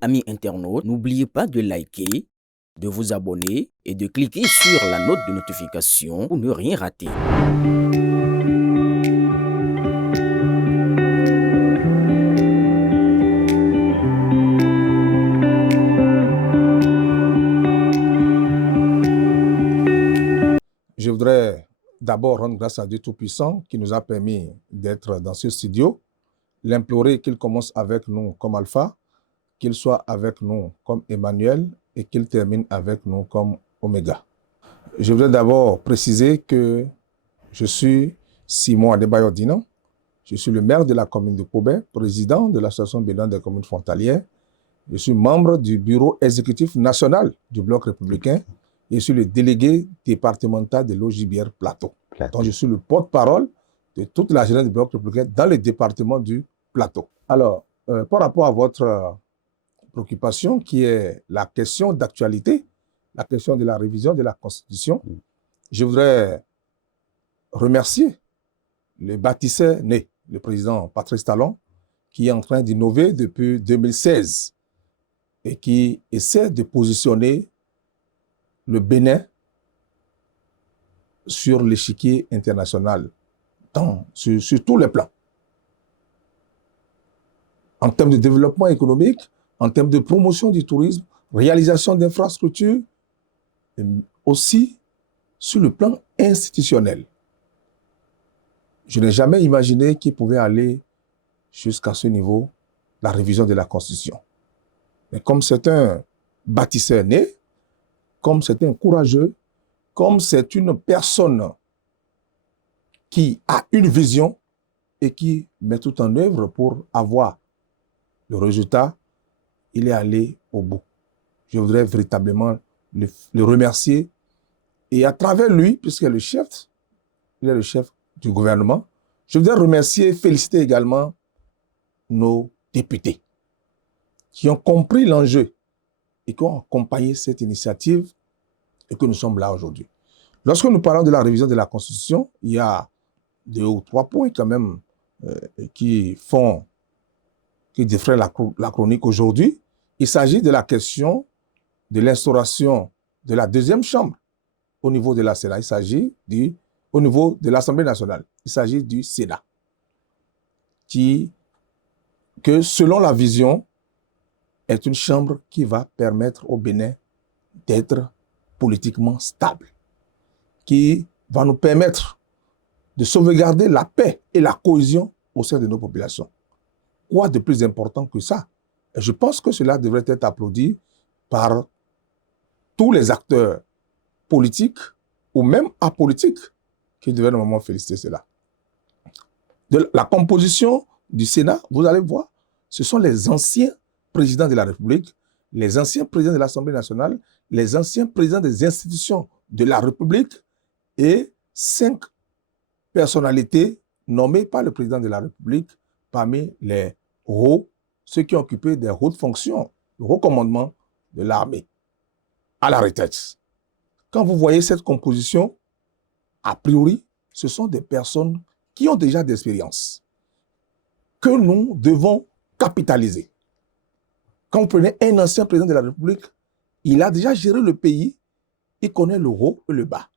Amis internautes, n'oubliez pas de liker, de vous abonner et de cliquer sur la note de notification pour ne rien rater. Je voudrais d'abord rendre grâce à Dieu Tout-Puissant qui nous a permis d'être dans ce studio, l'implorer qu'il commence avec nous comme Alpha, qu'il soit avec nous comme Emmanuel et qu'il termine avec nous comme Oméga. Je voudrais d'abord préciser que je suis Simon Adebayo Dinan, je suis le maire de la commune de Kobe, président de l'association béninoise des communes frontalières. Je suis membre du bureau exécutif national du Bloc républicain et je suis le délégué départemental de l'Ogibière Plateau. Donc, je suis le porte-parole de toute la jeunesse du Bloc républicain dans le département du Plateau. Alors, par rapport à votre préoccupation qui est la question d'actualité, la question de la révision de la Constitution, je voudrais remercier le bâtisseur né, le président Patrice Talon, qui est en train d'innover depuis 2016 et qui essaie de positionner le Bénin sur l'échiquier international, sur tous les plans. En termes de développement économique, en termes de promotion du tourisme, réalisation d'infrastructures, et aussi sur le plan institutionnel. Je n'ai jamais imaginé qu'il pouvait aller jusqu'à ce niveau, la révision de la Constitution. Mais comme c'est un bâtisseur né, comme c'est un courageux, comme c'est une personne qui a une vision et qui met tout en œuvre pour avoir le résultat, il est allé au bout. Je voudrais véritablement le remercier et à travers lui, puisqu'il est le chef du gouvernement, je voudrais remercier et féliciter également nos députés qui ont compris l'enjeu et qui ont accompagné cette initiative et que nous sommes là aujourd'hui. Lorsque nous parlons de la révision de la Constitution, il y a 2 ou 3 points quand même qui défraient la chronique aujourd'hui. Il s'agit de la question de l'instauration de la deuxième chambre au niveau de la Sénat. Il s'agit au niveau de l'Assemblée nationale. Il s'agit du Sénat que selon la vision, est une chambre qui va permettre au Bénin d'être politiquement stable, qui va nous permettre de sauvegarder la paix et la cohésion au sein de nos populations. Quoi de plus important que ça? Et je pense que cela devrait être applaudi par tous les acteurs politiques ou même apolitiques qui devraient normalement féliciter cela. De la composition du Sénat, vous allez voir, ce sont les anciens présidents de la République, les anciens présidents de l'Assemblée nationale, les anciens présidents des institutions de la République et 5 personnalités nommées par le président de la République parmi ceux qui ont occupé des hautes fonctions, le haut commandement de l'armée, à la retraite. Quand vous voyez cette composition, a priori, ce sont des personnes qui ont déjà d'expérience, que nous devons capitaliser. Quand vous prenez un ancien président de la République, il a déjà géré le pays, il connaît le haut et le bas.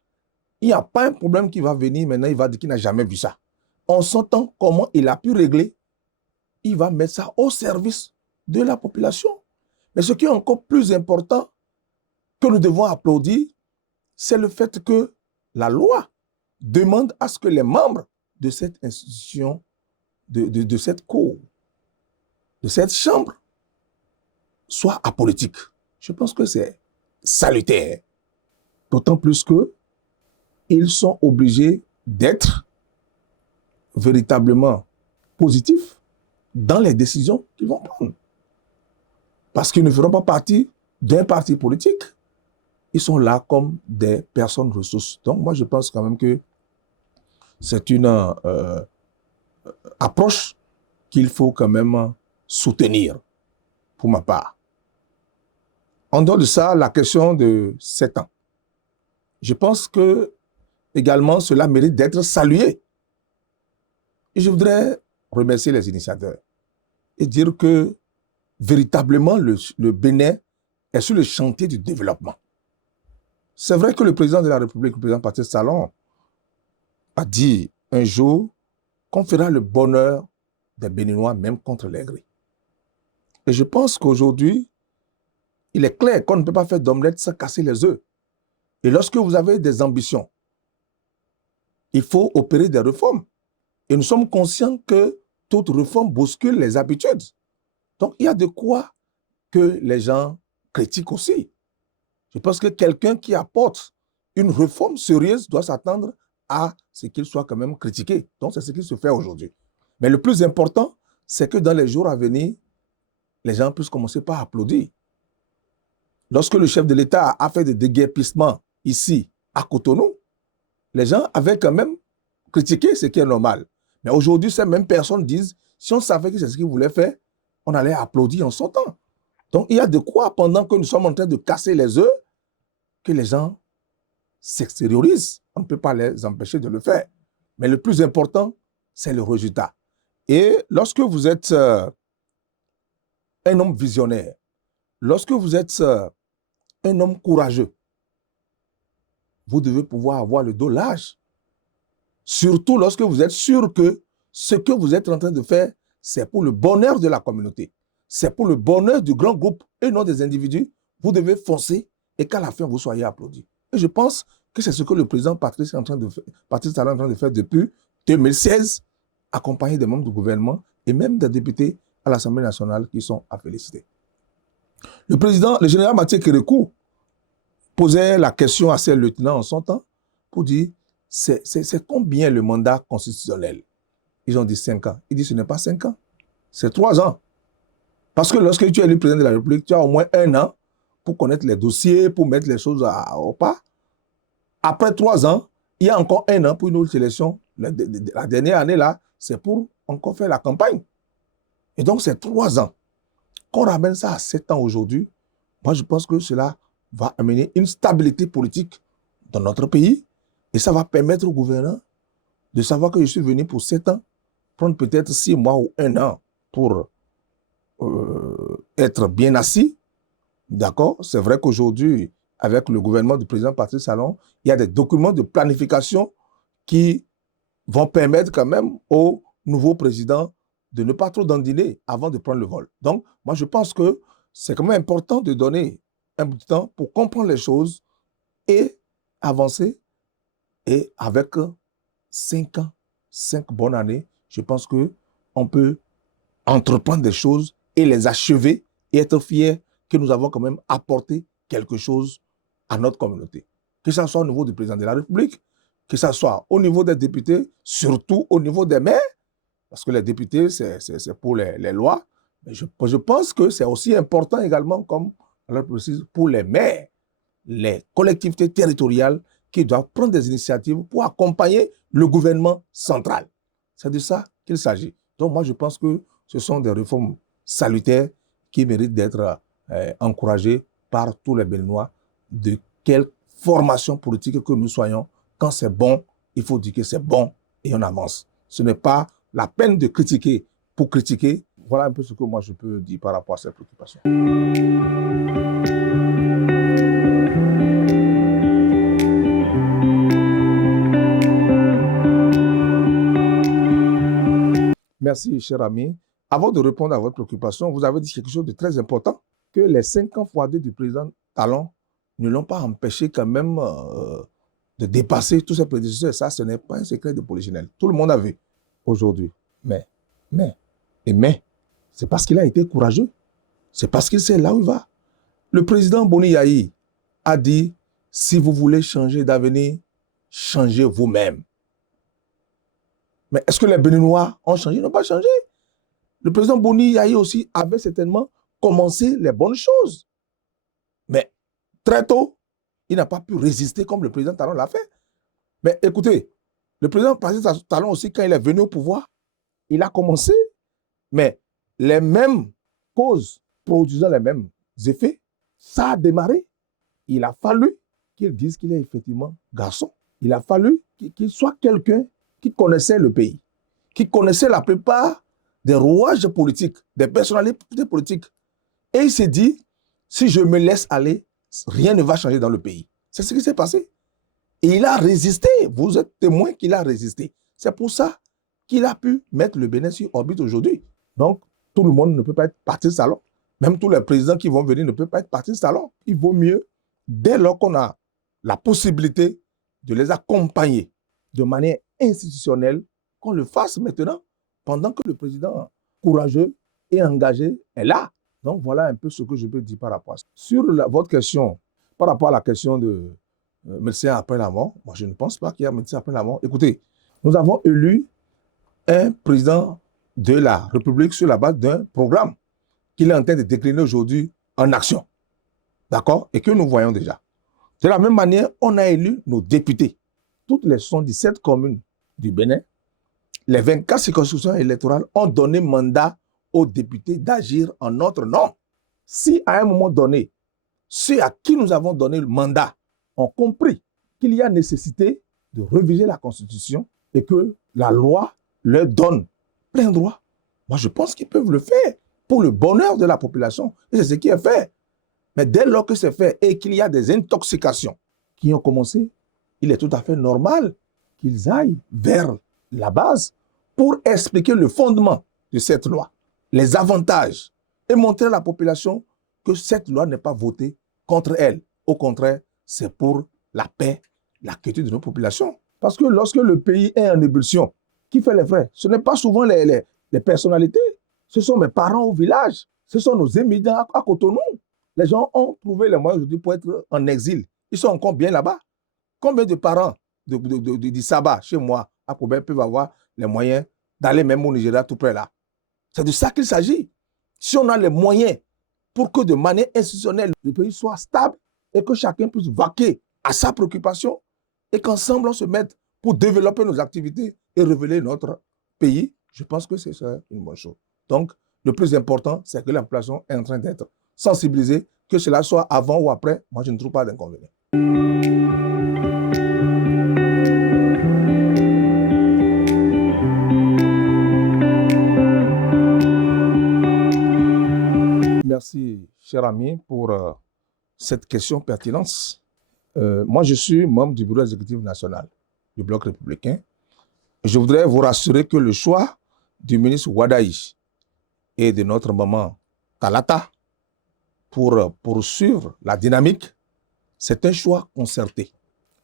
Il n'y a pas un problème qui va venir maintenant, il va dire qu'il n'a jamais vu ça. On s'entend comment il a pu régler, il va mettre ça au service de la population. Mais ce qui est encore plus important, que nous devons applaudir, c'est le fait que la loi demande à ce que les membres de cette institution, de cette cour, de cette chambre, soient apolitiques. Je pense que c'est salutaire. D'autant plus qu'ils sont obligés d'être véritablement positifs dans les décisions qu'ils vont prendre. Parce qu'ils ne feront pas partie d'un parti politique. Ils sont là comme des personnes ressources. Donc moi, je pense quand même que c'est une approche qu'il faut quand même soutenir, pour ma part. En dehors de ça, la question de 7 ans. Je pense que également cela mérite d'être salué. Et je voudrais remercier les initiateurs et dire que véritablement le Bénin est sur le chantier du développement. C'est vrai que le président de la République, le président Patrice Talon, a dit un jour qu'on fera le bonheur des Béninois même contre les gris. Et je pense qu'aujourd'hui, il est clair qu'on ne peut pas faire d'omelette sans casser les œufs. Et lorsque vous avez des ambitions, il faut opérer des réformes. Et nous sommes conscients que toute réforme bouscule les habitudes. Donc, il y a de quoi que les gens critiquent aussi. Je pense que quelqu'un qui apporte une réforme sérieuse doit s'attendre à ce qu'il soit quand même critiqué. Donc, c'est ce qui se fait aujourd'hui. Mais le plus important, c'est que dans les jours à venir, les gens puissent commencer par applaudir. Lorsque le chef de l'État a fait des déguerpissements ici, à Cotonou, les gens avaient quand même critiqué ce qui est normal. Mais aujourd'hui, ces mêmes personnes disent, si on savait que c'est ce qu'ils voulaient faire, on allait applaudir en son temps. Donc, il y a de quoi, pendant que nous sommes en train de casser les œufs, que les gens s'extériorisent. On ne peut pas les empêcher de le faire. Mais le plus important, c'est le résultat. Et lorsque vous êtes un homme visionnaire, lorsque vous êtes un homme courageux, vous devez pouvoir avoir le dos large. Surtout lorsque vous êtes sûr que ce que vous êtes en train de faire, c'est pour le bonheur de la communauté. C'est pour le bonheur du grand groupe et non des individus. Vous devez foncer et qu'à la fin, vous soyez applaudi. Et je pense que c'est ce que le président Patrice Talon est en train de faire depuis 2016, accompagné des membres du gouvernement et même des députés à l'Assemblée nationale qui sont à féliciter. Le général Mathieu Kérékou posait la question à ses lieutenants en son temps pour dire c'est combien le mandat constitutionnel? Ils ont dit 5 ans. Il dit ce n'est pas 5 ans, c'est 3 ans. Parce que lorsque tu es élu président de la République, tu as au moins 1 an pour connaître les dossiers, pour mettre les choses au pas. Après 3 ans, il y a encore 1 an pour une autre élection. La dernière année, là, c'est pour encore faire la campagne. Et donc, c'est 3 ans. Qu'on ramène ça à 7 ans aujourd'hui, moi, je pense que cela va amener une stabilité politique dans notre pays et ça va permettre au gouverneur de savoir que je suis venu pour 7 ans, prendre peut-être 6 mois ou 1 an pour être bien assis. D'accord? C'est vrai qu'aujourd'hui, avec le gouvernement du président Patrice Talon, il y a des documents de planification qui vont permettre quand même au nouveau président de ne pas trop dandiner avant de prendre le vol. Donc, moi, je pense que c'est quand même important de donner un peu de temps pour comprendre les choses et avancer. Et avec 5 ans, 5 bonnes années, je pense qu'on peut entreprendre des choses et les achever et être fiers que nous avons quand même apporté quelque chose à notre communauté. Que ce soit au niveau du président de la République, que ce soit au niveau des députés, surtout au niveau des maires, parce que les députés, c'est pour les lois. Mais je pense que c'est aussi important également, comme on le précise, pour les maires, les collectivités territoriales qui doivent prendre des initiatives pour accompagner le gouvernement central. C'est de ça qu'il s'agit. Donc moi, je pense que ce sont des réformes salutaires qui méritent d'être encouragées par tous les Béninois, de quelle formation politique que nous soyons. Quand c'est bon, il faut dire que c'est bon et on avance. Ce n'est pas la peine de critiquer pour critiquer. Voilà un peu ce que moi je peux dire par rapport à cette préoccupation. Merci, cher ami. Avant de répondre à votre préoccupation, vous avez dit quelque chose de très important, que les 5 ans x2 du président Talon ne l'ont pas empêché quand même de dépasser tous ses prédécesseurs. Ça, ce n'est pas un secret de polichinelle. Tout le monde a vu aujourd'hui. Mais, c'est parce qu'il a été courageux. C'est parce qu'il sait là où il va. Le président Boni Yahi a dit, si vous voulez changer d'avenir, changez vous-même. Mais est-ce que les Béninois ont changé? Ils n'ont pas changé. Le président Boni Yahi aussi avait certainement commencé les bonnes choses. Mais très tôt, il n'a pas pu résister comme le président Talon l'a fait. Mais écoutez, le président Talon aussi, quand il est venu au pouvoir, il a commencé, mais les mêmes causes produisant les mêmes effets, ça a démarré. Il a fallu qu'il dise qu'il est effectivement garçon. Il a fallu qu'il soit quelqu'un qui connaissait le pays, qui connaissait la plupart des rouages politiques, des personnalités politiques Et il s'est dit, si je me laisse aller, rien ne va changer dans le pays. C'est ce qui s'est passé. Et il a résisté. Vous êtes témoin qu'il a résisté. C'est pour ça qu'il a pu mettre le Bénin sur orbite aujourd'hui. Donc, tout le monde ne peut pas être parti de salon. Même tous les présidents qui vont venir ne peuvent pas être partis de salon. Il vaut mieux, dès lors qu'on a la possibilité de les accompagner de manière institutionnelle, qu'on le fasse maintenant, pendant que le président courageux et engagé est là. Donc, voilà un peu ce que je peux dire par rapport à ça. Sur votre question, par rapport à la question de médecin après la mort, moi, je ne pense pas qu'il y a médecin après la mort. Écoutez, nous avons élu un président de la République sur la base d'un programme qu'il est en train de décliner aujourd'hui en action. D'accord? Et que nous voyons déjà. De la même manière, on a élu nos députés. Toutes les 77 communes du Bénin, les 24 circonscriptions électorales ont donné mandat aux députés d'agir en notre nom. Si à un moment donné, ceux à qui nous avons donné le mandat ont compris qu'il y a nécessité de réviser la Constitution et que la loi leur donne plein droit, moi je pense qu'ils peuvent le faire pour le bonheur de la population. Et c'est ce qui est fait. Mais dès lors que c'est fait et qu'il y a des intoxications qui ont commencé, il est tout à fait normal qu'ils aillent vers la base pour expliquer le fondement de cette loi, les avantages, et montrer à la population que cette loi n'est pas votée contre elle. Au contraire, c'est pour la paix, la quiétude de nos populations. Parce que lorsque le pays est en ébullition, qui fait les frais? Ce n'est pas souvent les personnalités. Ce sont mes parents au village. Ce sont nos émigrants à Cotonou. Les gens ont trouvé les moyens aujourd'hui pour être en exil. Ils sont encore bien là-bas. Combien de parents du Sabah, chez moi, à Kobe, peuvent avoir les moyens d'aller même au Nigeria tout près là? C'est de ça qu'il s'agit. Si on a les moyens pour que de manière institutionnelle, le pays soit stable et que chacun puisse vaquer à sa préoccupation et qu'ensemble on se mette pour développer nos activités et révéler notre pays, je pense que c'est une bonne chose. Donc, le plus important, c'est que la population est en train d'être sensibilisée, que cela soit avant ou après, moi je ne trouve pas d'inconvénient. Merci, cher ami, pour cette question pertinente. Moi, je suis membre du bureau exécutif national du Bloc républicain. Je voudrais vous rassurer que le choix du ministre Wadaï et de notre maman Talata pour poursuivre la dynamique, c'est un choix concerté.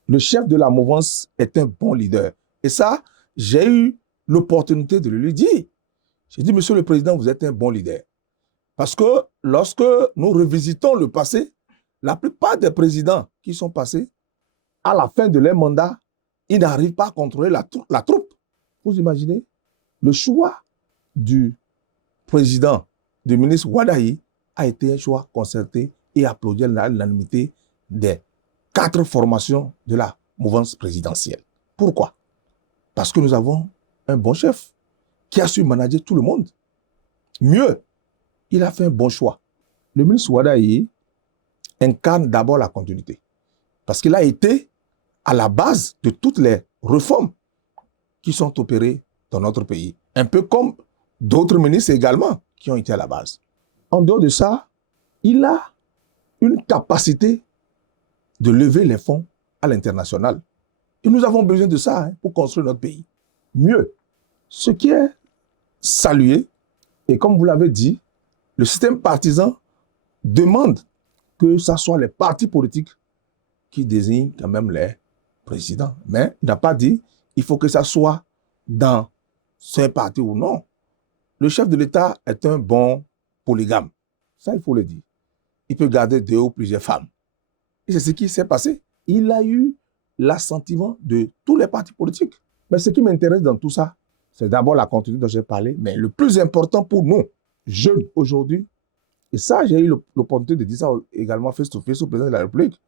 Le chef de la mouvance est un bon leader. Et ça, j'ai eu l'opportunité de le lui dire. J'ai dit, monsieur le président, vous êtes un bon leader. Parce que lorsque nous revisitons le passé, la plupart des présidents qui sont passés, à la fin de leur mandat, ils n'arrivent pas à contrôler la troupe. Vous imaginez? Le choix du président, du ministre Wadaï, a été un choix concerté et applaudi à l'unanimité des 4 formations de la mouvance présidentielle. Pourquoi? Parce que nous avons un bon chef qui a su manager tout le monde. Mieux, il a fait un bon choix. Le ministre Wadaï incarne d'abord la continuité. Parce qu'il a été à la base de toutes les réformes qui sont opérées dans notre pays. Un peu comme d'autres ministres également qui ont été à la base. En dehors de ça, il a une capacité de lever les fonds à l'international. Et nous avons besoin de ça pour construire notre pays. Mieux, ce qui est salué, et comme vous l'avez dit, le système partisan demande que ce soit les partis politiques qui désignent quand même les présidents. Mais il n'a pas dit il faut que ça soit dans ce parti ou non. Le chef de l'État est un bon polygame. Ça, il faut le dire. Il peut garder 2 ou plusieurs femmes. Et c'est ce qui s'est passé. Il a eu l'assentiment de tous les partis politiques. Mais ce qui m'intéresse dans tout ça, c'est d'abord la continuité dont j'ai parlé, mais le plus important pour nous, jeunes aujourd'hui, et ça, j'ai eu l'opportunité de dire ça également face-to-face au président de la République.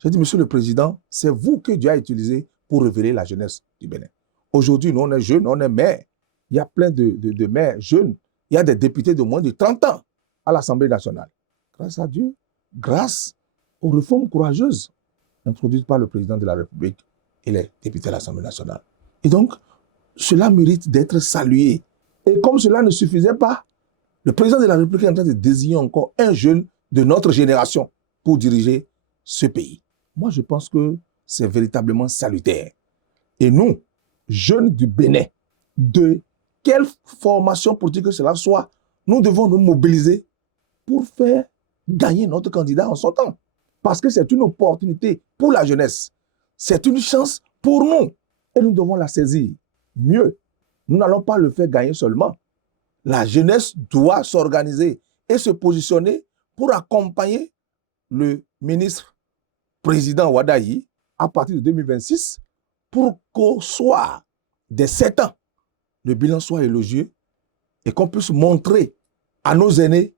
J'ai dit, monsieur le président, c'est vous que Dieu a utilisé pour révéler la jeunesse du Bénin. Aujourd'hui, nous, on est jeunes, on est maires. Il y a plein de maires jeunes. Il y a des députés de moins de 30 ans à l'Assemblée nationale. Grâce à Dieu, grâce aux réformes courageuses introduites par le président de la République et les députés de l'Assemblée nationale. Et donc, cela mérite d'être salué. Et comme cela ne suffisait pas, Le président de la République est en train de désigner encore un jeune de notre génération pour diriger ce pays. Moi, je pense que c'est véritablement salutaire. Et nous, jeunes du Bénin, de quelle formation politique que cela soit, nous devons nous mobiliser pour faire gagner notre candidat en son temps. Parce que c'est une opportunité pour la jeunesse. C'est une chance pour nous. Et nous devons la saisir. Mieux, nous n'allons pas le faire gagner seulement. La jeunesse doit s'organiser et se positionner pour accompagner le ministre président Wadayi à partir de 2026 pour qu'au soir des 7 ans, le bilan soit élogieux et qu'on puisse montrer à nos aînés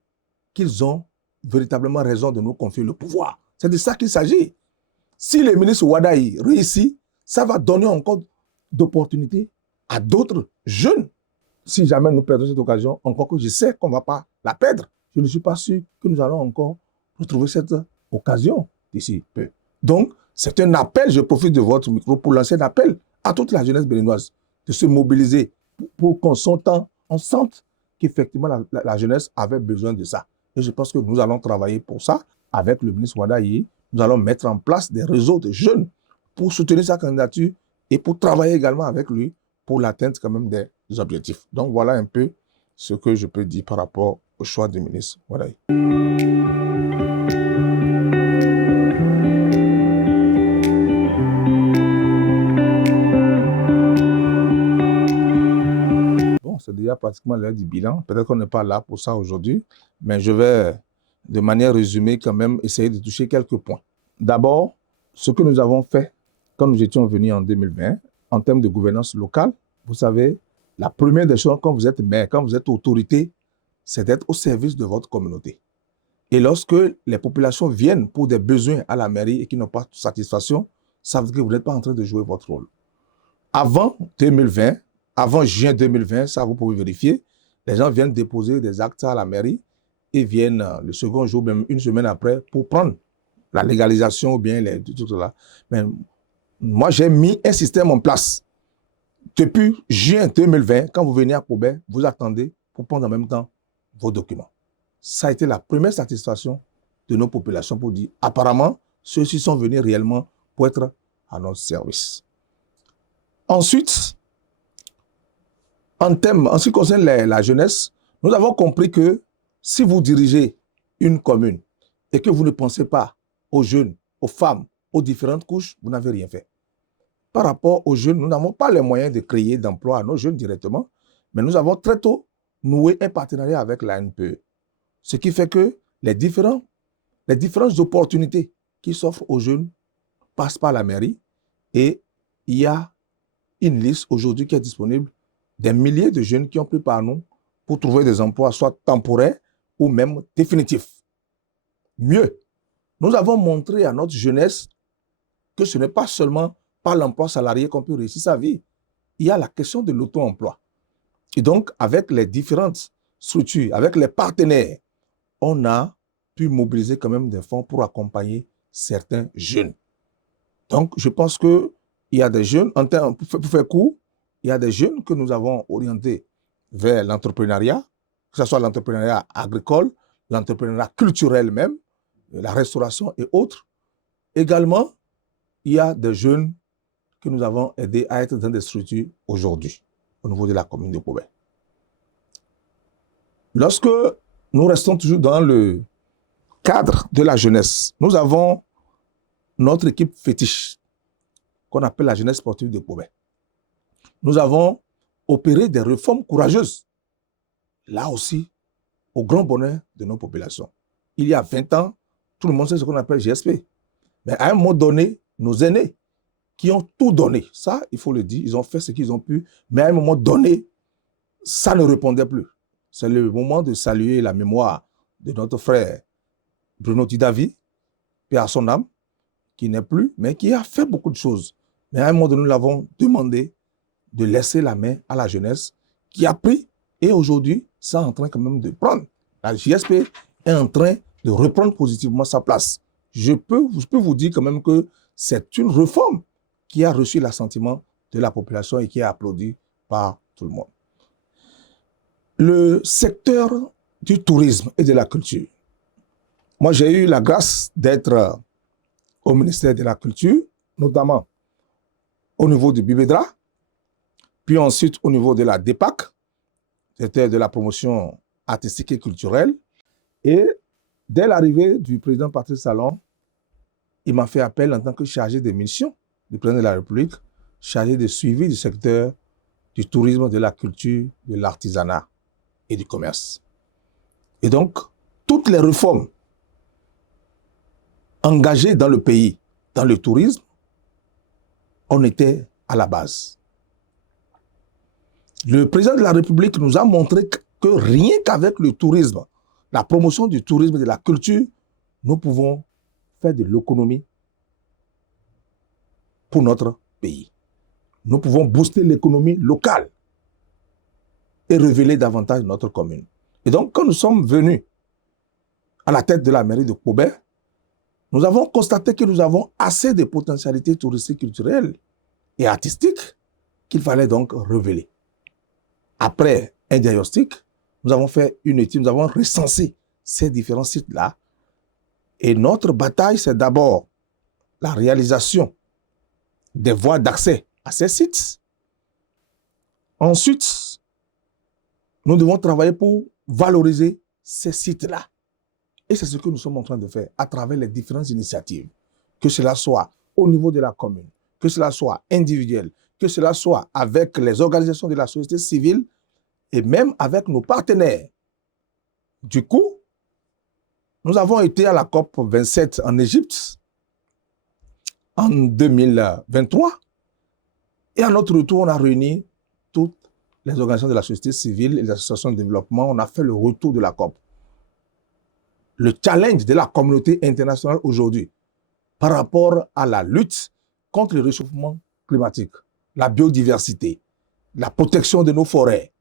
qu'ils ont véritablement raison de nous confier le pouvoir. C'est de ça qu'il s'agit. Si le ministre Wadayi réussit, ça va donner encore d'opportunités à d'autres jeunes. Si jamais nous perdons cette occasion, encore que je sais qu'on ne va pas la perdre, je ne suis pas sûr que nous allons encore retrouver cette occasion d'ici peu. Donc, c'est un appel, je profite de votre micro pour lancer un appel à toute la jeunesse béninoise de se mobiliser pour qu'on sente qu'effectivement la jeunesse avait besoin de ça. Et je pense que nous allons travailler pour ça avec le ministre Wadayi. Nous allons mettre en place des réseaux de jeunes pour soutenir sa candidature et pour travailler également avec lui pour l'atteinte quand même des objectifs. Donc voilà un peu ce que je peux dire par rapport au choix du ministre Wadayi. Bon, c'est déjà pratiquement l'heure du bilan. Peut-être qu'on n'est pas là pour ça aujourd'hui, mais je vais de manière résumée quand même essayer de toucher quelques points. D'abord, ce que nous avons fait quand nous étions venus en 2020 en termes de gouvernance locale. Vous savez, la première des choses quand vous êtes maire, quand vous êtes autorité, c'est d'être au service de votre communauté. Et lorsque les populations viennent pour des besoins à la mairie et qui n'ont pas de satisfaction, ça veut dire que vous n'êtes pas en train de jouer votre rôle. Avant 2020, avant juin 2020, ça vous pouvez vérifier, les gens viennent déposer des actes à la mairie et viennent le second jour, même une semaine après, pour prendre la légalisation ou bien tout cela. Mais moi, j'ai mis un système en place. Depuis juin 2020, quand vous venez à Kobe, vous attendez pour prendre en même temps vos documents. Ça a été la première satisfaction de nos populations pour dire, apparemment, ceux-ci sont venus réellement pour être à notre service. Ensuite, en ce qui concerne la jeunesse, nous avons compris que si vous dirigez une commune et que vous ne pensez pas aux jeunes, aux femmes, aux différentes couches, vous n'avez rien fait. Par rapport aux jeunes, nous n'avons pas les moyens de créer d'emplois à nos jeunes directement, mais nous avons très tôt noué un partenariat avec la NPE. Ce qui fait que les différentes opportunités qui s'offrent aux jeunes passent par la mairie et il y a une liste aujourd'hui qui est disponible des milliers de jeunes qui ont pris par nous pour trouver des emplois soit temporaires ou même définitifs. Mieux, nous avons montré à notre jeunesse que ce n'est pas seulement par l'emploi salarié qu'on peut réussir sa vie. Il y a la question de l'auto-emploi. Et donc, avec les différentes structures, avec les partenaires, on a pu mobiliser quand même des fonds pour accompagner certains jeunes. Donc, je pense qu'il y a des jeunes, pour faire court, il y a des jeunes que nous avons orientés vers l'entrepreneuriat, que ce soit l'entrepreneuriat agricole, l'entrepreneuriat culturel même, la restauration et autres. Également, il y a des jeunes que nous avons aidés à être dans des structures aujourd'hui, au niveau de la commune de Kobe. Lorsque nous restons toujours dans le cadre de la jeunesse, nous avons notre équipe fétiche, qu'on appelle la jeunesse sportive de Kobe. Nous avons opéré des réformes courageuses, là aussi, au grand bonheur de nos populations. Il y a 20 ans, tout le monde sait ce qu'on appelle GSP. Mais à un moment donné, nos aînés, qui ont tout donné, ça, il faut le dire, ils ont fait ce qu'ils ont pu, mais à un moment donné, ça ne répondait plus. C'est le moment de saluer la mémoire de notre frère Bruno Tidavi, paix à son âme, qui n'est plus, mais qui a fait beaucoup de choses. Mais à un moment donné, nous l'avons demandé de laisser la main à la jeunesse, qui a pris, et aujourd'hui, ça est en train quand même de prendre. La JSP est en train de reprendre positivement sa place. Je peux vous dire quand même que c'est une réforme qui a reçu l'assentiment de la population et qui est applaudi par tout le monde. Le secteur du tourisme et de la culture. Moi, j'ai eu la grâce d'être au ministère de la Culture, notamment au niveau du Bibédra, puis ensuite au niveau de la DEPAC, c'était de la promotion artistique et culturelle. Et dès l'arrivée du président Patrice Talon, il m'a fait appel en tant que chargé de mission du président de la République, chargé de suivi du secteur du tourisme, de la culture, de l'artisanat et du commerce. Et donc, toutes les réformes engagées dans le pays, dans le tourisme, on était à la base. Le président de la République nous a montré que rien qu'avec le tourisme, la promotion du tourisme et de la culture, nous pouvons faire de l'économie pour notre pays. Nous pouvons booster l'économie locale et révéler davantage notre commune. Et donc, quand nous sommes venus à la tête de la mairie de Kobe, nous avons constaté que nous avons assez de potentialités touristiques, culturelles et artistiques qu'il fallait donc révéler. Après un diagnostic, nous avons fait une étude, nous avons recensé ces différents sites-là. Et notre bataille, c'est d'abord la réalisation des voies d'accès à ces sites. Ensuite, nous devons travailler pour valoriser ces sites-là. Et c'est ce que nous sommes en train de faire à travers les différentes initiatives. Que cela soit au niveau de la commune, que cela soit individuel, que cela soit avec les organisations de la société civile et même avec nos partenaires. Du coup, nous avons été à la COP 27 en Égypte en 2023 et à notre retour, on a réuni toutes les organisations de la société civile et les associations de développement. On a fait le retour de la COP. Le challenge de la communauté internationale aujourd'hui par rapport à la lutte contre le réchauffement climatique, la biodiversité, la protection de nos forêts,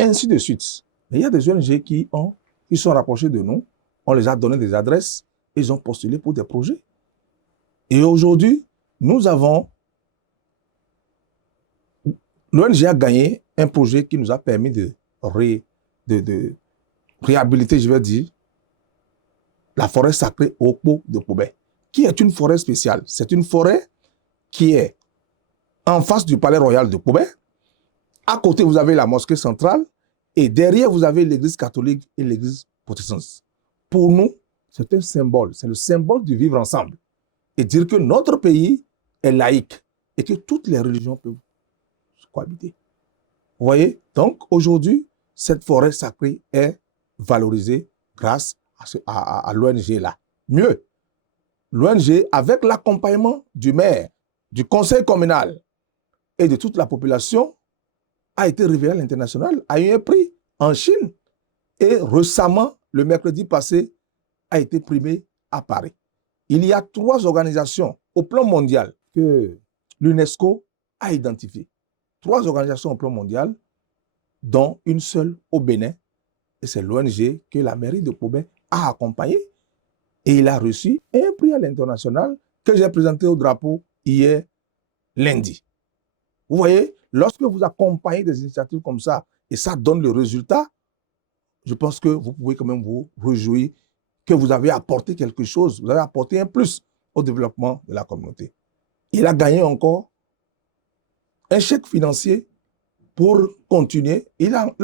ainsi de suite. Mais il y a des ONG qui sont rapprochés de nous, on les a donné des adresses, ils ont postulé pour des projets. Et aujourd'hui, l'ONG a gagné un projet qui nous a permis de réhabiliter, je vais dire, la forêt sacrée Okpo de Kobe, qui est une forêt spéciale. C'est une forêt qui est en face du palais royal de Kobe. À côté, vous avez la mosquée centrale et derrière, vous avez l'église catholique et l'église protestante. Pour nous, c'est un symbole. C'est le symbole du vivre ensemble. Et dire que notre pays est laïque et que toutes les religions peuvent cohabiter. Vous voyez? Donc, aujourd'hui, cette forêt sacrée est valorisée grâce à l'ONG là. Mieux, l'ONG, avec l'accompagnement du maire, du conseil communal et de toute la population, a été révélée à l'international, a eu un prix en Chine et récemment, le mercredi passé, a été primé à Paris. Il y a 3 organisations au plan mondial que l'UNESCO a identifiées. 3 organisations au plan mondial, dont une seule au Bénin, et c'est l'ONG que la mairie de Kobe a accompagné et il a reçu un prix à l'international que j'ai présenté au drapeau hier lundi. Vous voyez, lorsque vous accompagnez des initiatives comme ça et ça donne le résultat, je pense que vous pouvez quand même vous réjouir que vous avez apporté quelque chose, vous avez apporté un plus au développement de la communauté. Il a gagné encore un chèque financier pour continuer. Il a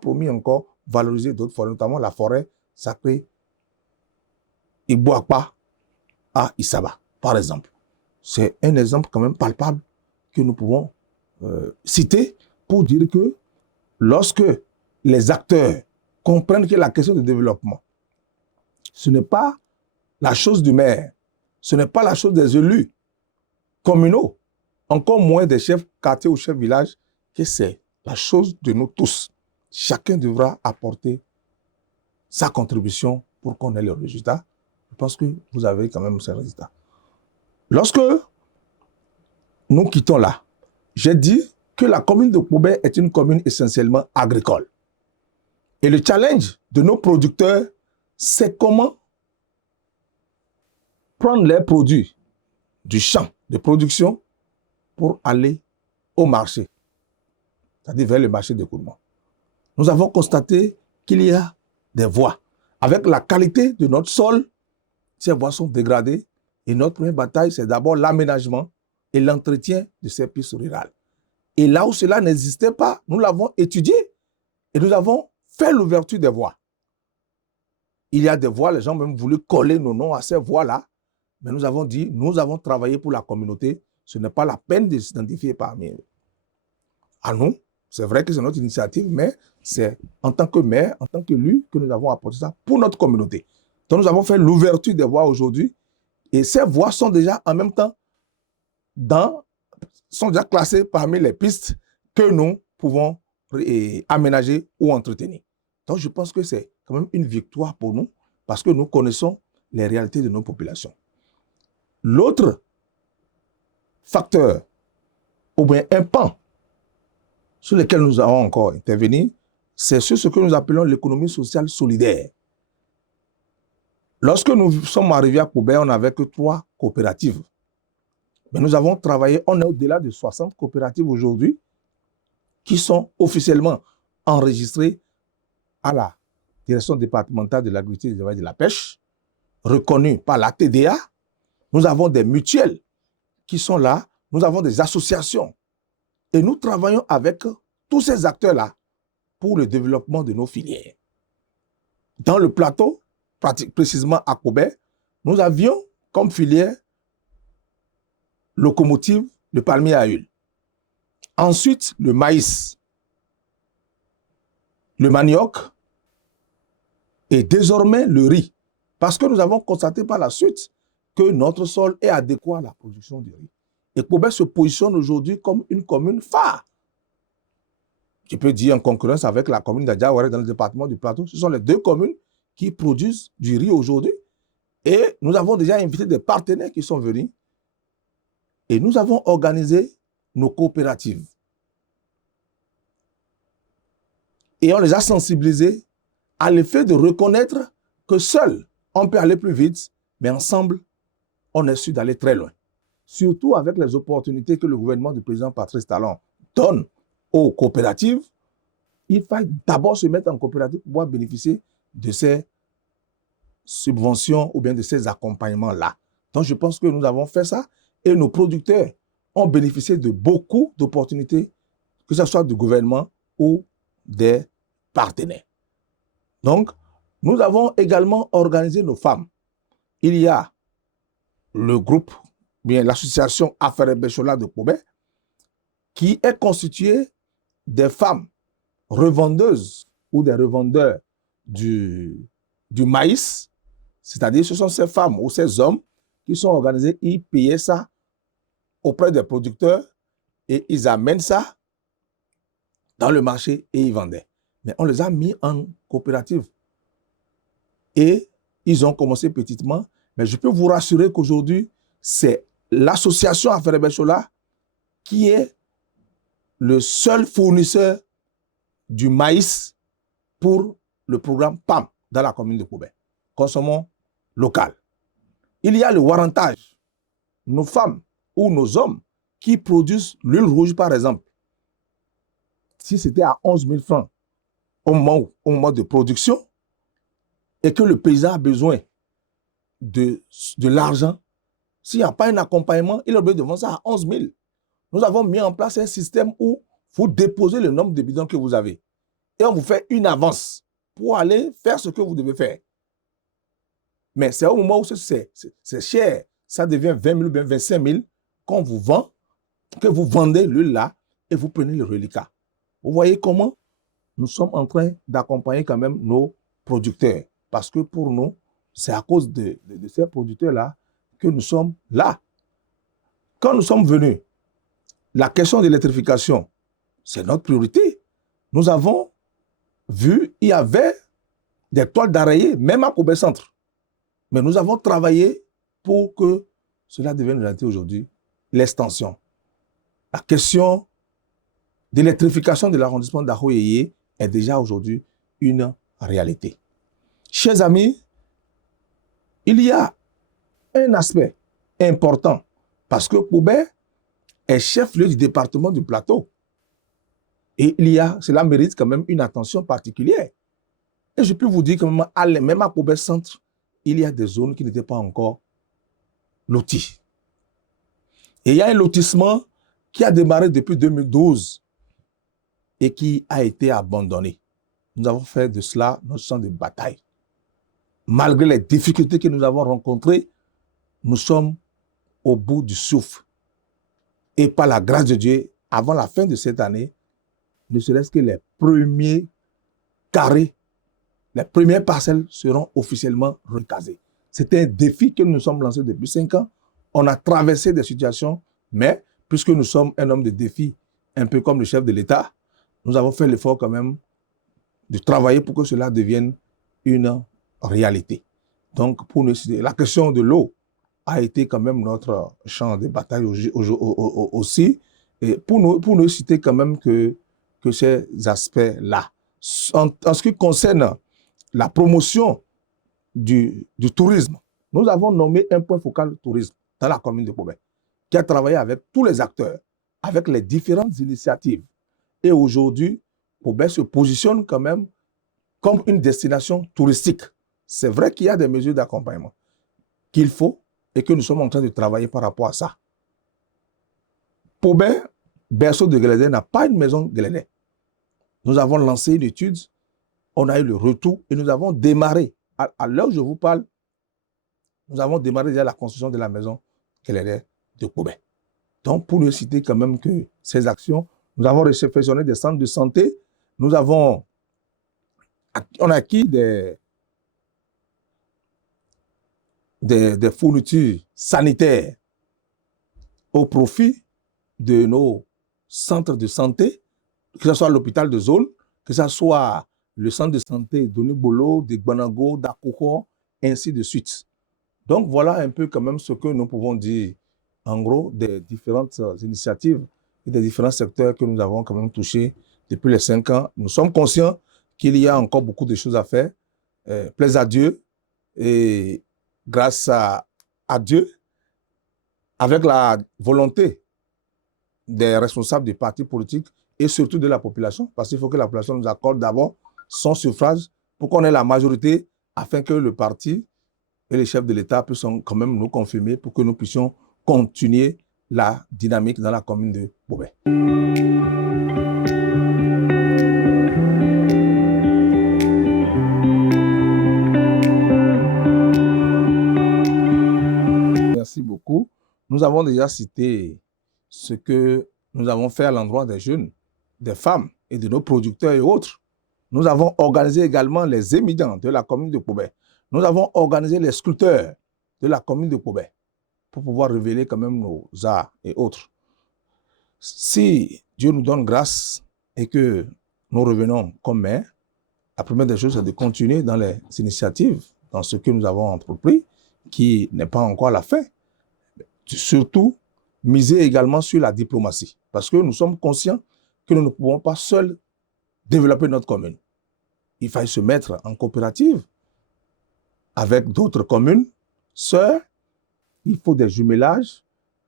promis encore valoriser d'autres forêts, notamment la forêt sacrée Iboakpa à Isaba, par exemple. C'est un exemple quand même palpable que nous pouvons citer pour dire que lorsque les acteurs comprennent que la question du développement, ce n'est pas la chose du maire, ce n'est pas la chose des élus communaux, encore moins des chefs quartiers ou chefs villages, que c'est la chose de nous tous. Chacun devra apporter sa contribution pour qu'on ait le résultat. Je pense que vous avez quand même ces résultats. Lorsque nous quittons là, j'ai dit que la commune de Kobe est une commune essentiellement agricole. Et le challenge de nos producteurs, c'est comment prendre les produits du champ de production pour aller au marché, c'est-à-dire vers le marché d'écoulement. nous avons constaté qu'il y a des voies. Avec la qualité de notre sol, ces voies sont dégradées. Et notre première bataille, c'est d'abord l'aménagement et l'entretien de ces pistes rurales. Et là où cela n'existait pas, nous l'avons étudié et nous avons fait l'ouverture des voies. Il y a des voies, les gens ont même voulu coller nos noms à ces voies-là, mais nous avons dit, nous avons travaillé pour la communauté, ce n'est pas la peine de s'identifier parmi eux. À nous, c'est vrai que c'est notre initiative, mais c'est en tant que maire, en tant qu'élu, que nous avons apporté ça pour notre communauté. Donc nous avons fait l'ouverture des voies aujourd'hui, et ces voies sont déjà en même temps sont déjà classées parmi les pistes que nous pouvons aménager ou entretenir. Donc je pense que c'est quand même une victoire pour nous parce que nous connaissons les réalités de nos populations. L'autre facteur, ou bien un pan sur lequel nous avons encore intervenu, c'est sur ce que nous appelons l'économie sociale solidaire. Lorsque nous sommes arrivés à Koubé, on n'avait que 3 coopératives. Mais nous avons travaillé, on est au-delà de 60 coopératives aujourd'hui qui sont officiellement enregistrées à la direction départementale de l'agriculture, de l'élevage et de la pêche, reconnues par la TDA. Nous avons des mutuelles qui sont là, nous avons des associations. Et nous travaillons avec tous ces acteurs-là pour le développement de nos filières. Dans le plateau, précisément à Koubé, nous avions comme filière locomotive le palmier à huile. Ensuite, le maïs, le manioc et désormais le riz. Parce que nous avons constaté par la suite que notre sol est adéquat à la production de riz. Et Koubé se positionne aujourd'hui comme une commune phare. Je peux dire en concurrence avec la commune d'Adjaouaré dans le département du Plateau. Ce sont les 2 communes qui produisent du riz aujourd'hui. Et nous avons déjà invité des partenaires qui sont venus. Et nous avons organisé nos coopératives. Et on les a sensibilisés à l'effet de reconnaître que seul, on peut aller plus vite, mais ensemble, on est sûr d'aller très loin. Surtout avec les opportunités que le gouvernement du président Patrice Talon donne aux coopératives, il faut d'abord se mettre en coopérative pour pouvoir bénéficier de ces subventions ou bien de ces accompagnements-là. Donc, je pense que nous avons fait ça et nos producteurs ont bénéficié de beaucoup d'opportunités, que ce soit du gouvernement ou des partenaires. Donc, nous avons également organisé nos femmes. Il y a le groupe, bien l'association Affaires Béchola de Koubé, qui est constituée des femmes revendeuses ou des revendeurs du maïs, c'est-à-dire ce sont ces femmes ou ces hommes qui sont organisés, ils payaient ça auprès des producteurs et ils amènent ça dans le marché et ils vendaient. Mais on les a mis en coopérative. Et ils ont commencé petitement. Mais je peux vous rassurer qu'aujourd'hui, c'est l'association Affaires Béchola qui est le seul fournisseur du maïs pour le programme PAM dans la commune de Koubé. Consommons local. Il y a le warrantage. Nos femmes ou nos hommes qui produisent l'huile rouge, par exemple. Si c'était à 11 000 francs au moment de production et que le paysan a besoin de l'argent, s'il n'y a pas un accompagnement, il est obligé de vendre ça à 11 000. Nous avons mis en place un système où vous déposez le nombre de bidons que vous avez et on vous fait une avance pour aller faire ce que vous devez faire. Mais c'est au moment où c'est cher, ça devient 20 000 ou bien 25 000 qu'on vous vend, que vous vendez l'huile là et vous prenez le reliquat. Vous voyez comment nous sommes en train d'accompagner quand même nos producteurs. Parce que pour nous, c'est à cause de ces producteurs-là que nous sommes là. Quand nous sommes venus, la question de l'électrification, c'est notre priorité. Nous avons vu, il y avait des toiles d'araignée, même à Koubé Centre. Mais nous avons travaillé pour que cela devienne réalité aujourd'hui, l'extension. La question d'électrification de l'arrondissement d'Ahoyeye est déjà aujourd'hui une réalité. Chers amis, il y a un aspect important parce que Koubé est chef-lieu du département du Plateau. Et cela mérite quand même une attention particulière. Et je peux vous dire que même à Pobé Centre, il y a des zones qui n'étaient pas encore loties. Et il y a un lotissement qui a démarré depuis 2012 et qui a été abandonné. Nous avons fait de cela notre champ de bataille. Malgré les difficultés que nous avons rencontrées, nous sommes au bout du souffle. Et par la grâce de Dieu, avant la fin de cette année, ne serait-ce que les premiers carrés, les premières parcelles seront officiellement recasées. C'était un défi que nous nous sommes lancés depuis 5 ans. On a traversé des situations, mais puisque nous sommes un homme de défi, un peu comme le chef de l'État, nous avons fait l'effort quand même de travailler pour que cela devienne une réalité. Donc, pour nous, la question de l'eau a été quand même notre champ de bataille aussi. Et pour nous citer quand même que ces aspects-là. En ce qui concerne la promotion du tourisme, nous avons nommé un point focal tourisme dans la commune de Pobé, qui a travaillé avec tous les acteurs, avec les différentes initiatives. Et aujourd'hui, Pobé se positionne quand même comme une destination touristique. C'est vrai qu'il y a des mesures d'accompagnement qu'il faut et que nous sommes en train de travailler par rapport à ça. Pobé, berceau de Guélédé, n'a pas une maison Guélédé. Nous avons lancé une étude, on a eu le retour et nous avons démarré. À l'heure où je vous parle, nous avons démarré déjà la construction de la maison Guélédé de Pobé. Donc, pour ne citer quand même que ces actions, nous avons réfectionné des centres de santé, on a acquis des fournitures sanitaires au profit de nos centres de santé, que ce soit l'hôpital de Zone, que ce soit le centre de santé d'Onibolo, de Gbanago, d'Akoko, ainsi de suite. Donc voilà un peu quand même ce que nous pouvons dire, en gros, des différentes initiatives et des différents secteurs que nous avons quand même touchés depuis les 5 ans. Nous sommes conscients qu'il y a encore beaucoup de choses à faire. Plaise à Dieu et grâce à Dieu, avec la volonté des responsables des partis politiques et surtout de la population, parce qu'il faut que la population nous accorde d'abord son suffrage pour qu'on ait la majorité afin que le parti et les chefs de l'État puissent quand même nous confirmer pour que nous puissions continuer la dynamique dans la commune de Pobé. Merci beaucoup. Nous avons déjà cité ce que nous avons fait à l'endroit des jeunes, des femmes et de nos producteurs et autres. Nous avons organisé également les émigrants de la commune de Pobé. Nous avons organisé les sculpteurs de la commune de Pobé pour pouvoir révéler quand même nos arts et autres. Si Dieu nous donne grâce et que nous revenons comme maire, la première des choses, c'est de continuer dans les initiatives, dans ce que nous avons entrepris, qui n'est pas encore à la fin. Surtout, miser également sur la diplomatie, parce que nous sommes conscients que nous ne pouvons pas seuls développer notre commune. Il faut se mettre en coopérative avec d'autres communes sœurs. Il faut des jumelages,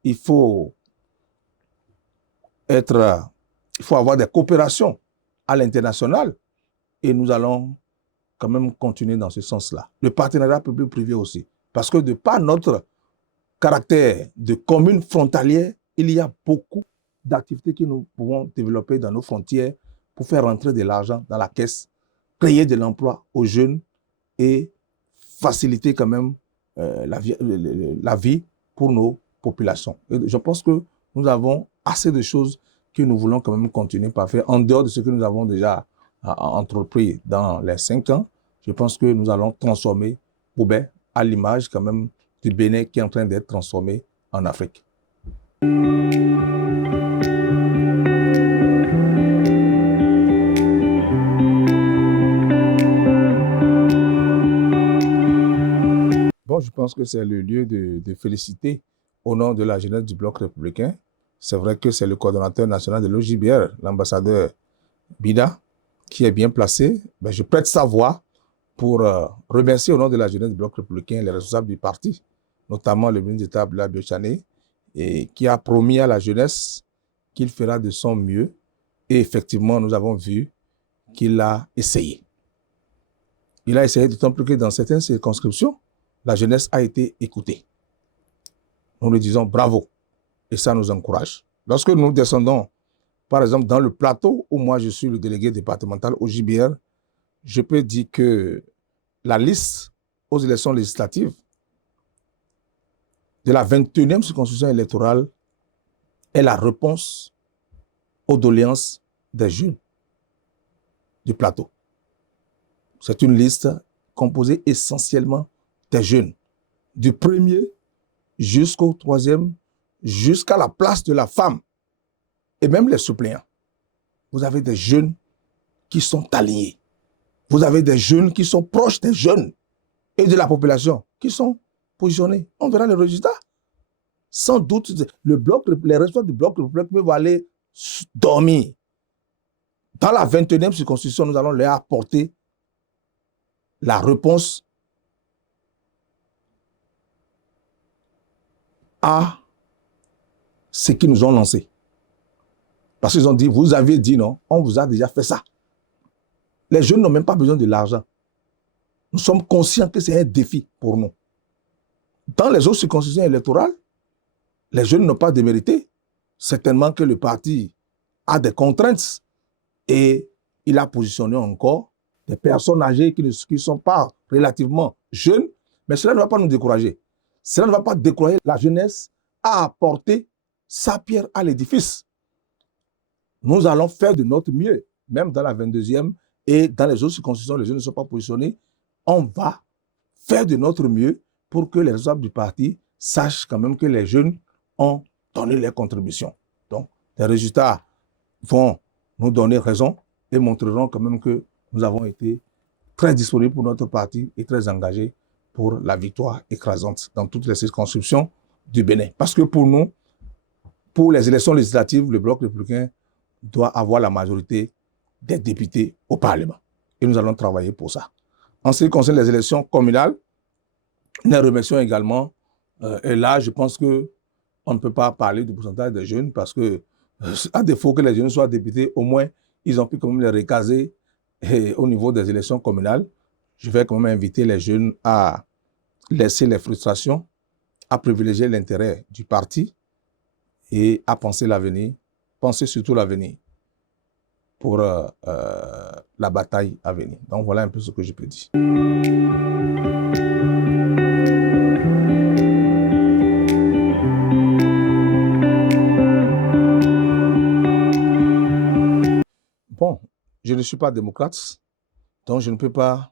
il faut avoir des coopérations à l'international et nous allons quand même continuer dans ce sens-là. Le partenariat public-privé aussi, parce que de par notre caractère de commune frontalière, il y a beaucoup d'activités que nous pouvons développer dans nos frontières pour faire rentrer de l'argent dans la caisse, créer de l'emploi aux jeunes et faciliter quand même la vie pour nos populations. Et je pense que nous avons assez de choses que nous voulons quand même continuer par faire en dehors de ce que nous avons déjà entrepris dans les 5 ans. Je pense que nous allons transformer Pobé à l'image quand même du Bénin qui est en train d'être transformé en Afrique. Bon, je pense que c'est le lieu de féliciter au nom de la jeunesse du Bloc républicain. C'est vrai que c'est le coordonnateur national de l'OJBR, l'ambassadeur Bida, qui est bien placé. Mais je prête sa voix pour remercier au nom de la jeunesse du Bloc républicain les responsables du parti, notamment le ministre d'État Abdoulaye Biochane, et qui a promis à la jeunesse qu'il fera de son mieux Et effectivement, nous avons vu qu'il a essayé. Il a essayé d'autant plus que dans certaines circonscriptions, la jeunesse a été écoutée. Nous lui disons bravo et ça nous encourage. Lorsque nous descendons, par exemple, dans le plateau où moi je suis le délégué départemental au JBR, je peux dire que la liste aux élections législatives de la 21e circonscription électorale est la réponse aux doléances des jeunes du plateau. C'est une liste composée essentiellement des jeunes, du premier jusqu'au troisième, jusqu'à la place de la femme, et même les suppléants. Vous avez des jeunes qui sont alignés. Vous avez des jeunes qui sont proches des jeunes et de la population, qui sont positionnés. On verra les résultats. Sans doute, les responsables du bloc peuvent aller dormir. Dans la 21e circonscription, nous allons leur apporter la réponse à ce qu'ils nous ont lancé. Parce qu'ils ont dit, vous aviez dit non, on vous a déjà fait ça. Les jeunes n'ont même pas besoin de l'argent. Nous sommes conscients que c'est un défi pour nous. Dans les autres circonscriptions électorales, les jeunes n'ont pas démérité. Certainement que le parti a des contraintes et il a positionné encore des personnes âgées qui ne sont pas relativement jeunes, mais cela ne va pas nous décourager. Cela ne va pas décourager la jeunesse à apporter sa pierre à l'édifice. Nous allons faire de notre mieux, même dans la 22e et dans les autres circonscriptions, les jeunes ne sont pas positionnés. On va faire de notre mieux pour que les responsables du parti sachent quand même que les jeunes ont donné leurs contributions. Donc, les résultats vont nous donner raison et montreront quand même que nous avons été très disponibles pour notre parti et très engagés pour la victoire écrasante dans toutes les circonscriptions du Bénin. Parce que pour nous, pour les élections législatives, le Bloc républicain doit avoir la majorité des députés au Parlement. Et nous allons travailler pour ça. En ce qui concerne les élections communales, nous remercions également, et là, je pense qu'on ne peut pas parler du pourcentage des jeunes parce que, à défaut que les jeunes soient députés, au moins, ils ont pu quand même les recaser au niveau des élections communales. Je vais quand même inviter les jeunes à laisser les frustrations, à privilégier l'intérêt du parti et à penser l'avenir, penser surtout l'avenir pour la bataille à venir. Donc voilà un peu ce que je peux dire. Bon, je ne suis pas démocrate, donc je ne peux pas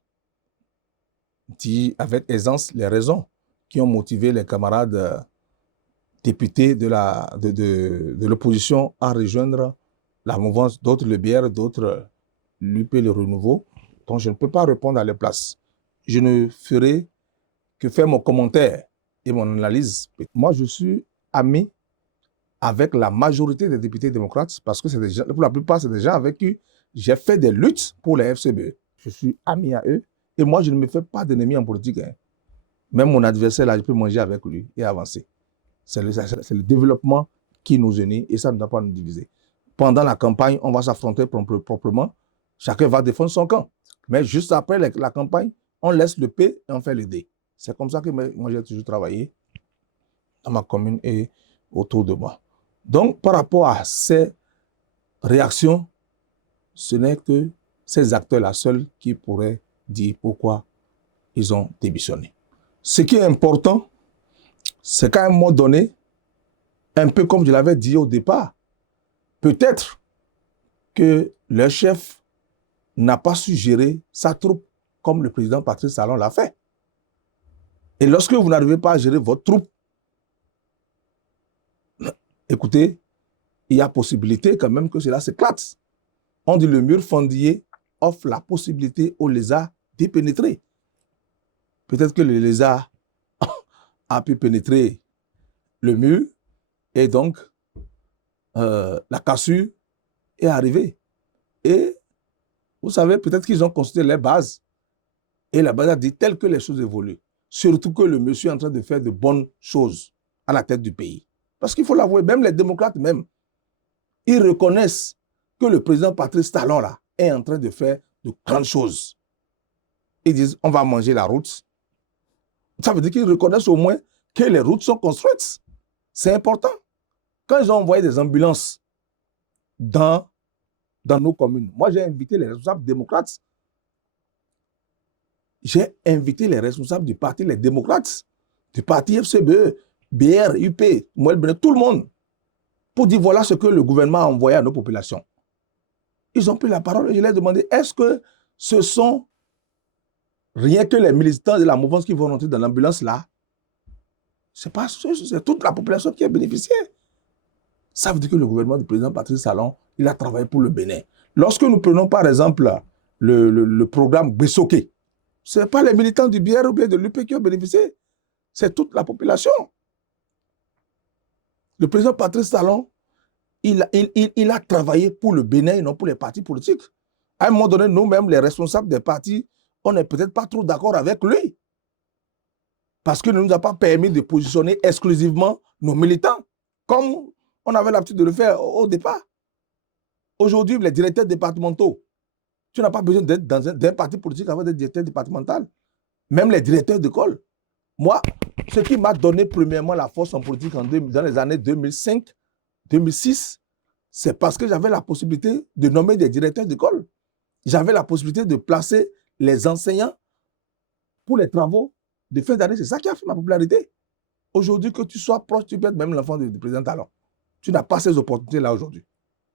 dire avec aisance les raisons qui ont motivé les camarades députés de l'opposition à rejoindre la mouvance, d'autres le BR, d'autres l'UP, le Renouveau. Donc je ne peux pas répondre à leur place. Je ne ferai que faire mon commentaire et mon analyse. Moi, je suis ami avec la majorité des députés démocrates parce que pour la plupart, c'est des gens avec qui j'ai fait des luttes pour les FCBE. Je suis ami à eux et moi, je ne me fais pas d'ennemis en politique. Hein. Même mon adversaire, là, je peux manger avec lui et avancer. C'est le développement qui nous unit et ça ne doit pas nous diviser. Pendant la campagne, on va s'affronter proprement. Chacun va défendre son camp. Mais juste après la campagne, on laisse le P et on fait le D. C'est comme ça que moi, j'ai toujours travaillé dans ma commune et autour de moi. Donc, par rapport à ces réactions, ce n'est que ces acteurs-là seuls qui pourraient dire pourquoi ils ont démissionné. Ce qui est important, c'est qu'à un moment donné, un peu comme je l'avais dit au départ, peut-être que le chef n'a pas su gérer sa troupe comme le président Patrice Talon l'a fait. Et lorsque vous n'arrivez pas à gérer votre troupe, écoutez, il y a possibilité quand même que cela s'éclate. On dit le mur fendillé offre la possibilité aux lézards d'y pénétrer. Peut-être que le lézard a pu pénétrer le mur et donc la cassure est arrivée. Et vous savez, peut-être qu'ils ont consulté les bases et la base a dit tel que les choses évoluent. Surtout que le monsieur est en train de faire de bonnes choses à la tête du pays. Parce qu'il faut l'avouer, même les démocrates même, ils reconnaissent que le président Patrice Talon là, est en train de faire de grandes choses. Ils disent, on va manger la route. Ça veut dire qu'ils reconnaissent au moins que les routes sont construites. C'est important. Quand ils ont envoyé des ambulances dans nos communes, moi j'ai invité les responsables démocrates. J'ai invité les responsables du parti, les démocrates, du parti FCBE, BR, UP, tout le monde, pour dire voilà ce que le gouvernement a envoyé à nos populations. Ils ont pris la parole et je leur ai demandé, est-ce que ce sont rien que les militants de la mouvance qui vont rentrer dans l'ambulance là? C'est pas c'est toute la population qui a bénéficié. Ça veut dire que le gouvernement du président Patrice Talon, il a travaillé pour le Bénin. Lorsque nous prenons par exemple le programme Bessoké, ce n'est pas les militants du BR ou bien de l'UP qui ont bénéficié, c'est toute la population. Le président Patrice Talon, il a travaillé pour le Bénin et non pour les partis politiques. À un moment donné, nous-mêmes, les responsables des partis, on n'est peut-être pas trop d'accord avec lui. Parce qu'il ne nous a pas permis de positionner exclusivement nos militants, comme on avait l'habitude de le faire au départ. Aujourd'hui, les directeurs départementaux, tu n'as pas besoin d'être dans un parti politique avec des directeurs départementaux. Même les directeurs d'école. Moi, ce qui m'a donné premièrement la force en politique dans les années 2005, 2006, c'est parce que j'avais la possibilité de nommer des directeurs d'école. J'avais la possibilité de placer les enseignants pour les travaux de fin d'année. C'est ça qui a fait ma popularité. Aujourd'hui, que tu sois proche, tu peux être même l'enfant du président Talon. Tu n'as pas ces opportunités-là aujourd'hui.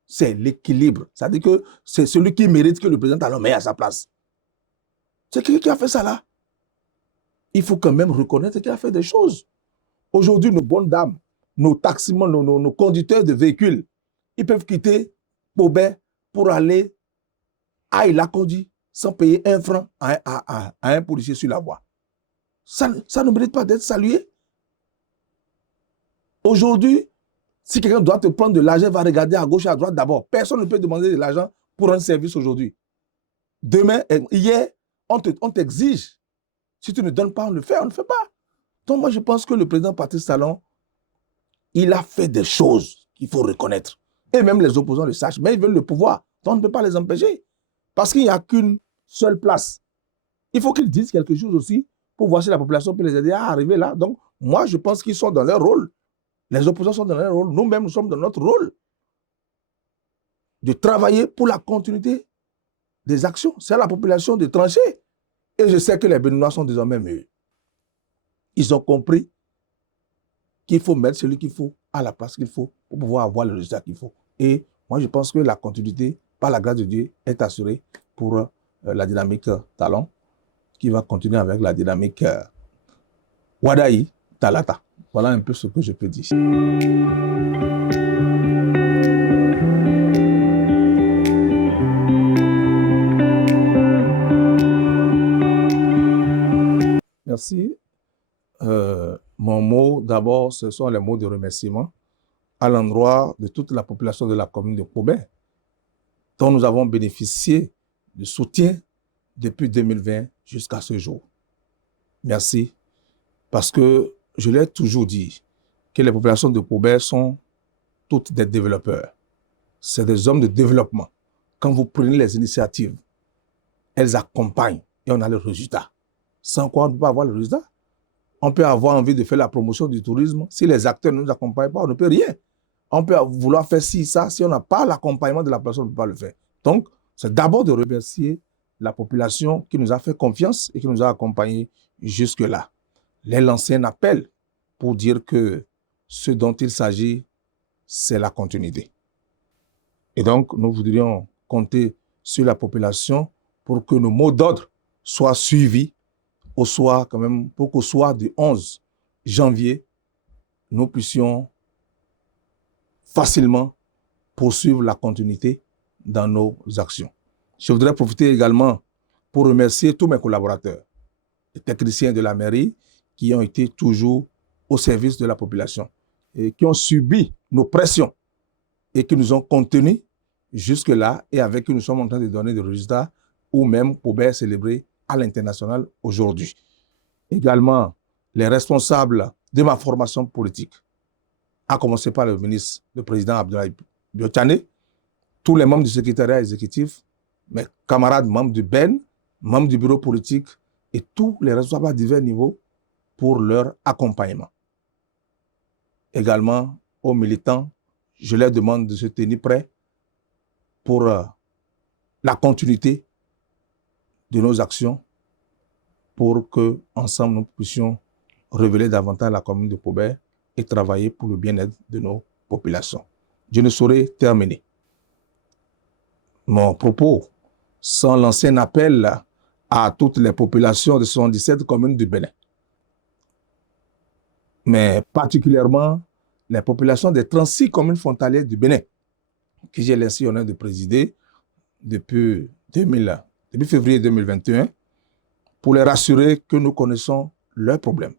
C'est l'équilibre. C'est-à-dire que c'est celui qui mérite que le président Talon mette à sa place. C'est qui a fait ça là? Il faut quand même reconnaître qu'il a fait des choses. Aujourd'hui, nos bonnes dames, nos taximans, nos conducteurs de véhicules, ils peuvent quitter Pobet pour aller à Ilakondi sans payer un franc à un policier sur la voie. Ça ne mérite pas d'être salué. Aujourd'hui, si quelqu'un doit te prendre de l'argent, va regarder à gauche et à droite d'abord. Personne ne peut demander de l'argent pour un service aujourd'hui. Demain, hier, on t'exige. Si tu ne donnes pas, on le fait, on ne le fait pas. Donc moi, je pense que le président Patrice Talon, il a fait des choses qu'il faut reconnaître. Et même les opposants le sachent, mais ils veulent le pouvoir. Donc on ne peut pas les empêcher. Parce qu'il n'y a qu'une seule place. Il faut qu'ils disent quelque chose aussi pour voir si la population peut les aider à arriver là. Donc moi, je pense qu'ils sont dans leur rôle. Les opposants sont dans leur rôle. Nous-mêmes, nous sommes dans notre rôle de travailler pour la continuité des actions. C'est à la population de trancher. Et je sais que les Béninois sont désormais mûrs. Ils ont compris qu'il faut mettre celui qu'il faut à la place qu'il faut pour pouvoir avoir le résultat qu'il faut. Et moi, je pense que la continuité, par la grâce de Dieu, est assurée pour la dynamique Talon, qui va continuer avec la dynamique Wadaï Talata. Voilà un peu ce que je peux dire. Merci. Mon mot, d'abord, ce sont les mots de remerciement à l'endroit de toute la population de la commune de Pobet, dont nous avons bénéficié du soutien depuis 2020 jusqu'à ce jour. Merci, parce que je l'ai toujours dit, que les populations de Pobet sont toutes des développeurs. C'est des hommes de développement. Quand vous prenez les initiatives, elles accompagnent et on a le résultat. Sans quoi on ne peut pas avoir le résultat. On peut avoir envie de faire la promotion du tourisme. Si les acteurs ne nous accompagnent pas, on ne peut rien. On peut vouloir faire ci, ça. Si on n'a pas l'accompagnement de la personne, on ne peut pas le faire. Donc, c'est d'abord de remercier la population qui nous a fait confiance et qui nous a accompagnés jusque-là. Les lancer un appel pour dire que ce dont il s'agit, c'est la continuité. Et donc, nous voudrions compter sur la population pour que nos mots d'ordre soient suivis au soir, quand même, pour qu'au soir du 11 janvier, nous puissions facilement poursuivre la continuité dans nos actions. Je voudrais profiter également pour remercier tous mes collaborateurs, les techniciens de la mairie qui ont été toujours au service de la population et qui ont subi nos pressions et qui nous ont contenus jusque-là et avec qui nous sommes en train de donner des résultats ou même pour bien célébrer à l'international aujourd'hui. Également, les responsables de ma formation politique, à commencer par le ministre, le président Abdoulaye Biotane, tous les membres du secrétariat exécutif, mes camarades membres du BEN, membres du bureau politique et tous les responsables à divers niveaux pour leur accompagnement. Également aux militants, je leur demande de se tenir prêts pour la continuité de nos actions pour que ensemble nous puissions révéler davantage la commune de Paubert et travailler pour le bien-être de nos populations. Je ne saurais terminer mon propos sans lancer un appel à toutes les populations de 77 communes du Bénin, mais particulièrement les populations des 36 communes frontalières du Bénin, que j'ai laissé l'honneur de présider depuis février 2021, pour les rassurer que nous connaissons leurs problèmes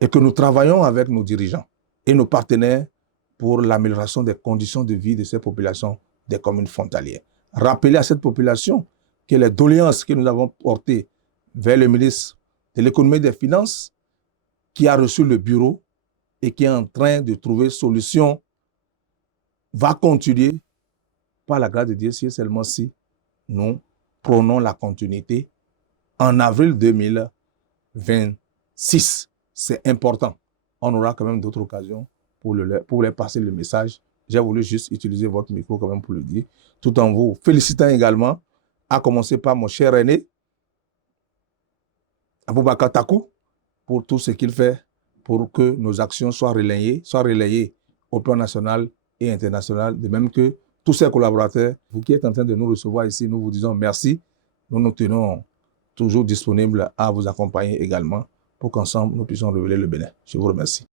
et que nous travaillons avec nos dirigeants et nos partenaires pour l'amélioration des conditions de vie de ces populations des communes frontalières. Rappeler à cette population que les doléances que nous avons portées vers le ministre de l'économie et des finances, qui a reçu le bureau et qui est en train de trouver solution, va continuer par la grâce de Dieu, si seulement si nous prenons la continuité en avril 2026. C'est important. On aura quand même d'autres occasions pour leur passer le message. J'ai voulu juste utiliser votre micro quand même pour le dire, tout en vous félicitant également, à commencer par mon cher aîné, Aboubakar Takou, pour tout ce qu'il fait pour que nos actions soient relayées au plan national et international, de même que tous ces collaborateurs, vous qui êtes en train de nous recevoir ici, nous vous disons merci. Nous nous tenons toujours disponibles à vous accompagner également pour qu'ensemble nous puissions révéler le Bénin. Je vous remercie.